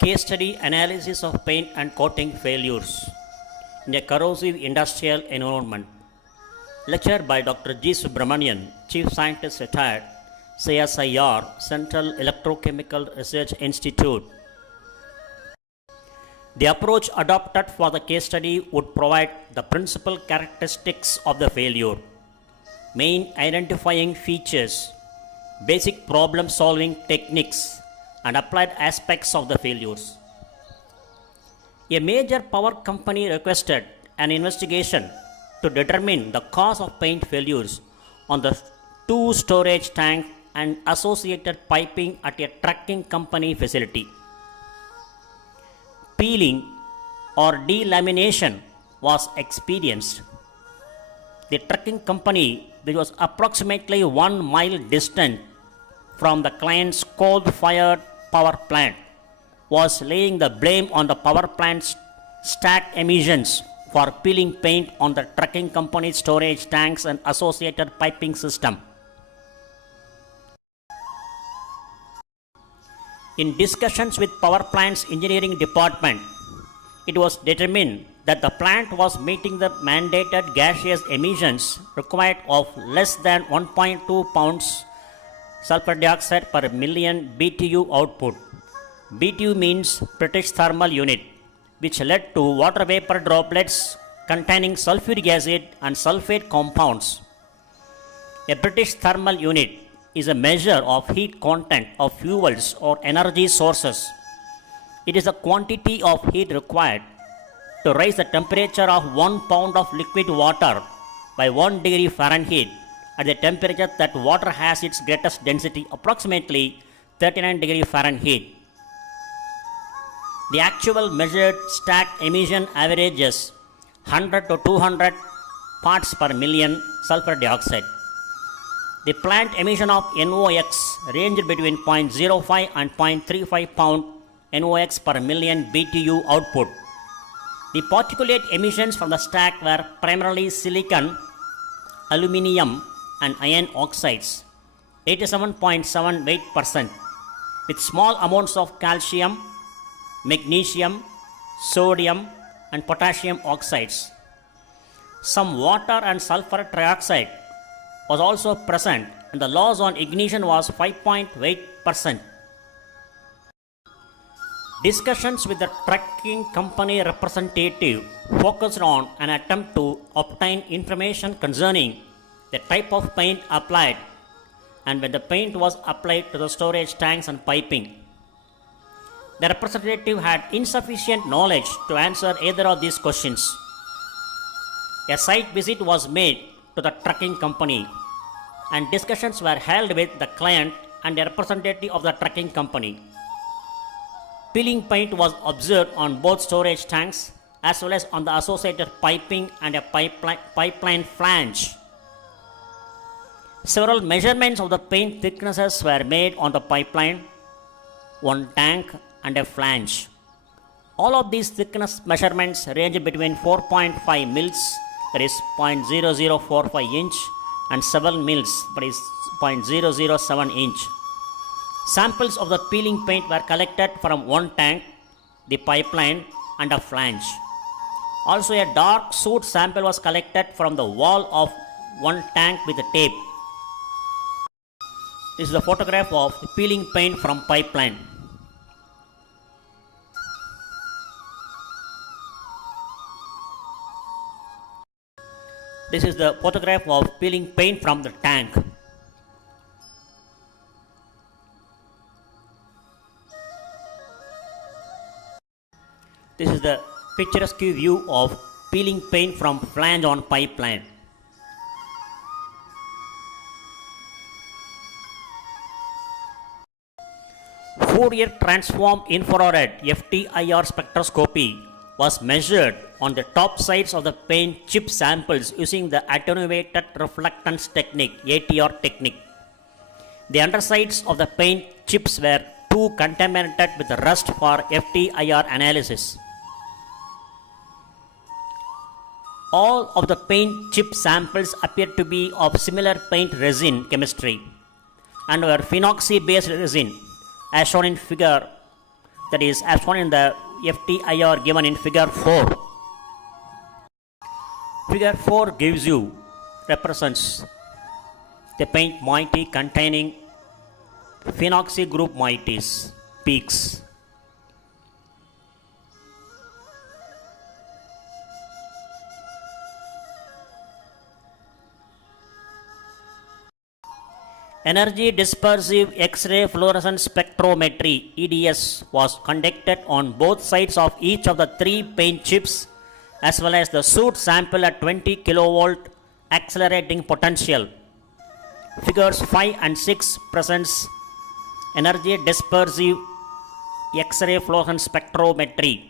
Case study analysis of paint and coating failures in a corrosive industrial environment. Lecture by Dr. G. Subramanian, Chief Scientist Retired, CSIR, Central Electrochemical Research Institute. The approach adopted for the case study would provide the principal characteristics of the failure, main identifying features, basic problem-solving techniques, and applied aspects of the failures. A major power company requested an investigation to determine the cause of paint failures on the two storage tank and associated piping at a trucking company facility. Peeling or delamination was experienced. The trucking company, which was approximately 1 mile distant from the client's coal-fired power plant, was laying the blame on the power plant's stack emissions for peeling paint on the trucking company's storage tanks and associated piping system. In discussions with power plant's engineering department, it was determined that the plant was meeting the mandated gaseous emissions required of less than 1.2 pounds sulfur dioxide per million BTU output. BTU means British thermal unit, which led to water vapor droplets containing sulfuric acid and sulfate compounds. A British thermal unit is a measure of heat content of fuels or energy sources. It is the quantity of heat required to raise the temperature of 1 pound of liquid water by 1 degree Fahrenheit at the temperature that water has its greatest density, approximately 39 degree Fahrenheit. The actual measured stack emission averages 100 to 200 parts per million sulfur dioxide. The plant emission of NOx ranged between 0.05 and 0.35 pound NOx per million BTU output. The particulate emissions from the stack were primarily silicon, aluminium, and iron oxides, 87.7 weight%, with small amounts of calcium, magnesium, sodium, and potassium oxides. Some water and sulfur trioxide was also present, and the loss on ignition was 5.8%. Discussions with the trucking company representative focused on an attempt to obtain information concerning the type of paint applied and when the paint was applied to the storage tanks and piping. The representative had insufficient knowledge to answer either of these questions. A site visit was made to the trucking company and discussions were held with the client and a representative of the trucking company. Peeling paint was observed on both storage tanks as well as on the associated piping and a pipeline flange. Several measurements of the paint thicknesses were made on the pipeline, one tank, and a flange. All of these thickness measurements range between 4.5 mils, that is 0.0045 inch, and 7 mils, that is 0.007 inch. Samples of the peeling paint were collected from one tank, the pipeline, and a flange. Also, a dark soot sample was collected from the wall of one tank with a tape. This is a photograph of peeling paint from pipeline. This is the photograph of peeling paint from the tank. This is the picturesque view of peeling paint from flange on pipeline. Fourier transform infrared FTIR spectroscopy was measured on the top sides of the paint chip samples using the attenuated reflectance technique, ATR technique. The undersides of the paint chips were too contaminated with rust for FTIR analysis. All of the paint chip samples appeared to be of similar paint resin chemistry and were phenoxy based resin as shown in figure that is as shown in the FTIR given in figure 4. Figure 4 represents the paint moiety containing phenoxy group moieties, peaks. Energy dispersive X-ray fluorescence spectrometry (EDS) was conducted on both sides of each of the 3 paint chips as well as the soot sample at 20 kV accelerating potential. Figures 5 and 6 presents energy dispersive X-ray fluorescence spectrometry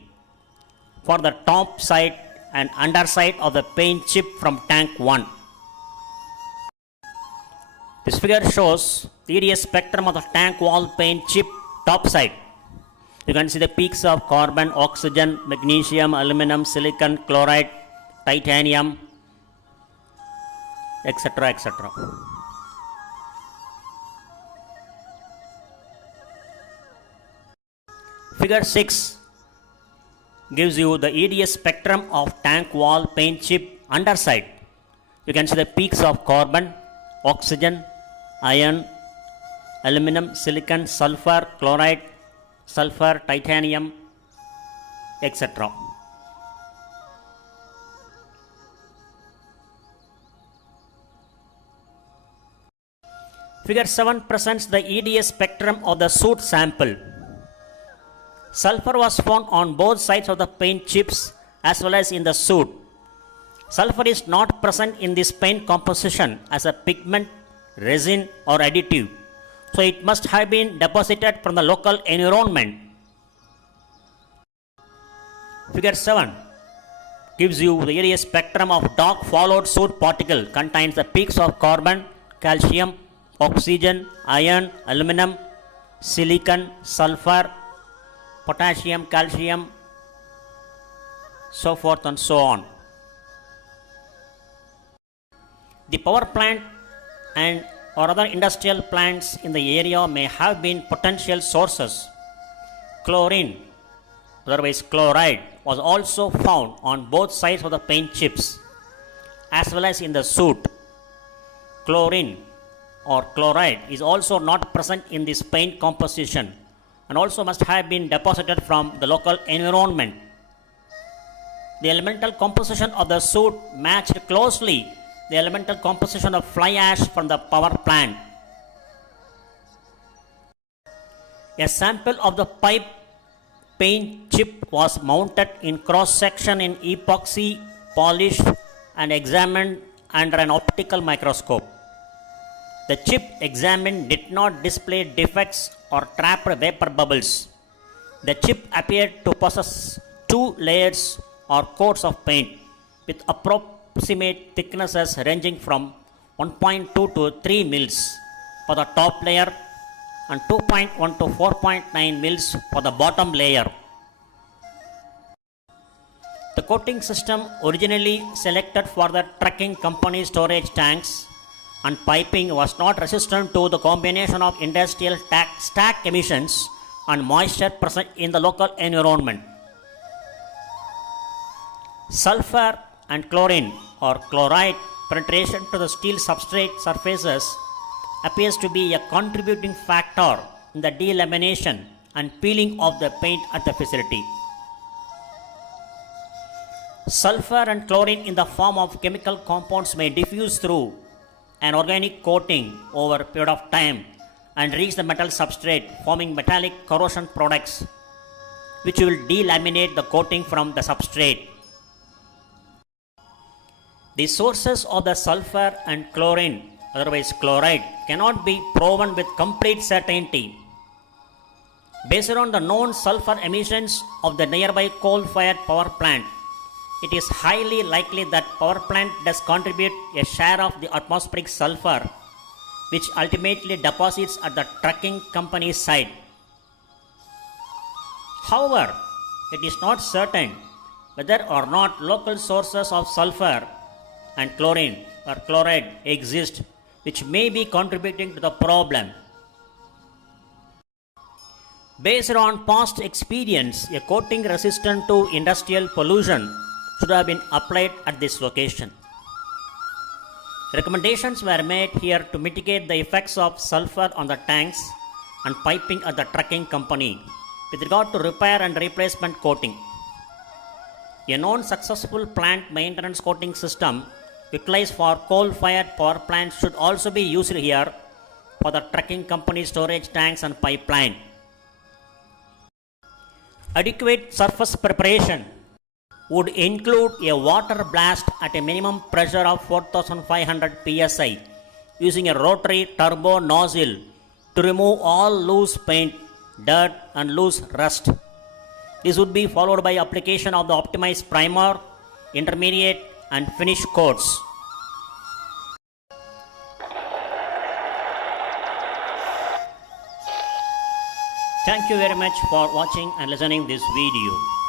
for the top side and underside of the paint chip from tank 1. This figure shows the EDS spectrum of the tank wall paint chip top side. You can see the peaks of carbon, oxygen, magnesium, aluminum, silicon, chloride, titanium, etc. etc. Figure 6 gives you the EDS spectrum of tank wall paint chip underside. You can see the peaks of carbon, oxygen, iron, aluminum, silicon, sulfur, chloride, sulfur, titanium, etc. Figure 7 presents the EDS spectrum of the soot sample. Sulfur was found on both sides of the paint chips as well as in the soot. Sulfur is not present in this paint composition as a pigment, resin or additive, so it must have been deposited from the local environment. Figure 7 gives you the EDS spectrum of dark followed soot particle, contains the peaks of carbon, calcium, oxygen, iron, aluminum, silicon, sulfur, potassium, calcium, so forth and so on. The power plant and or other industrial plants in the area may have been potential sources. Chlorine, otherwise chloride, was also found on both sides of the paint chips as well as in the soot. Chlorine or chloride is also not present in this paint composition and also must have been deposited from the local environment. The elemental composition of the soot matched closely the elemental composition of fly ash from the power plant. A sample of the pipe paint chip was mounted in cross section in epoxy, polished and examined under an optical microscope. The chip examined did not display defects or trapped vapor bubbles. The chip appeared to possess 2 layers or coats of paint with approximate thicknesses ranging from 1.2 to 3 mils for the top layer and 2.1 to 4.9 mils for the bottom layer. The coating system originally selected for the trucking company storage tanks and piping was not resistant to the combination of industrial stack emissions and moisture present in the local environment. Sulfur and chlorine or chloride penetration to the steel substrate surfaces appears to be a contributing factor in the delamination and peeling of the paint at the facility. Sulfur and chlorine in the form of chemical compounds may diffuse through an organic coating over a period of time and reach the metal substrate, forming metallic corrosion products which will delaminate the coating from the substrate. The sources of the sulfur and chlorine, otherwise chloride, cannot be proven with complete certainty. Based on the known sulfur emissions of the nearby coal-fired power plant, it is highly likely that power plant does contribute a share of the atmospheric sulfur, which ultimately deposits at the trucking company's site. However, it is not certain whether or not local sources of sulfur and chlorine or chloride exist, which may be contributing to the problem. Based on past experience, a coating resistant to industrial pollution should have been applied at this location. Recommendations were made here to mitigate the effects of sulfur on the tanks and piping at the trucking company with regard to repair and replacement coating. A known successful plant maintenance coating system utilized for coal-fired power plants should also be used here for the trucking company storage tanks and pipeline. Adequate surface preparation would include a water blast at a minimum pressure of 4500 psi using a rotary turbo nozzle to remove all loose paint, dirt and loose rust. This would be followed by application of the optimized primer, intermediate and finish coats. Thank you very much for watching and listening this video.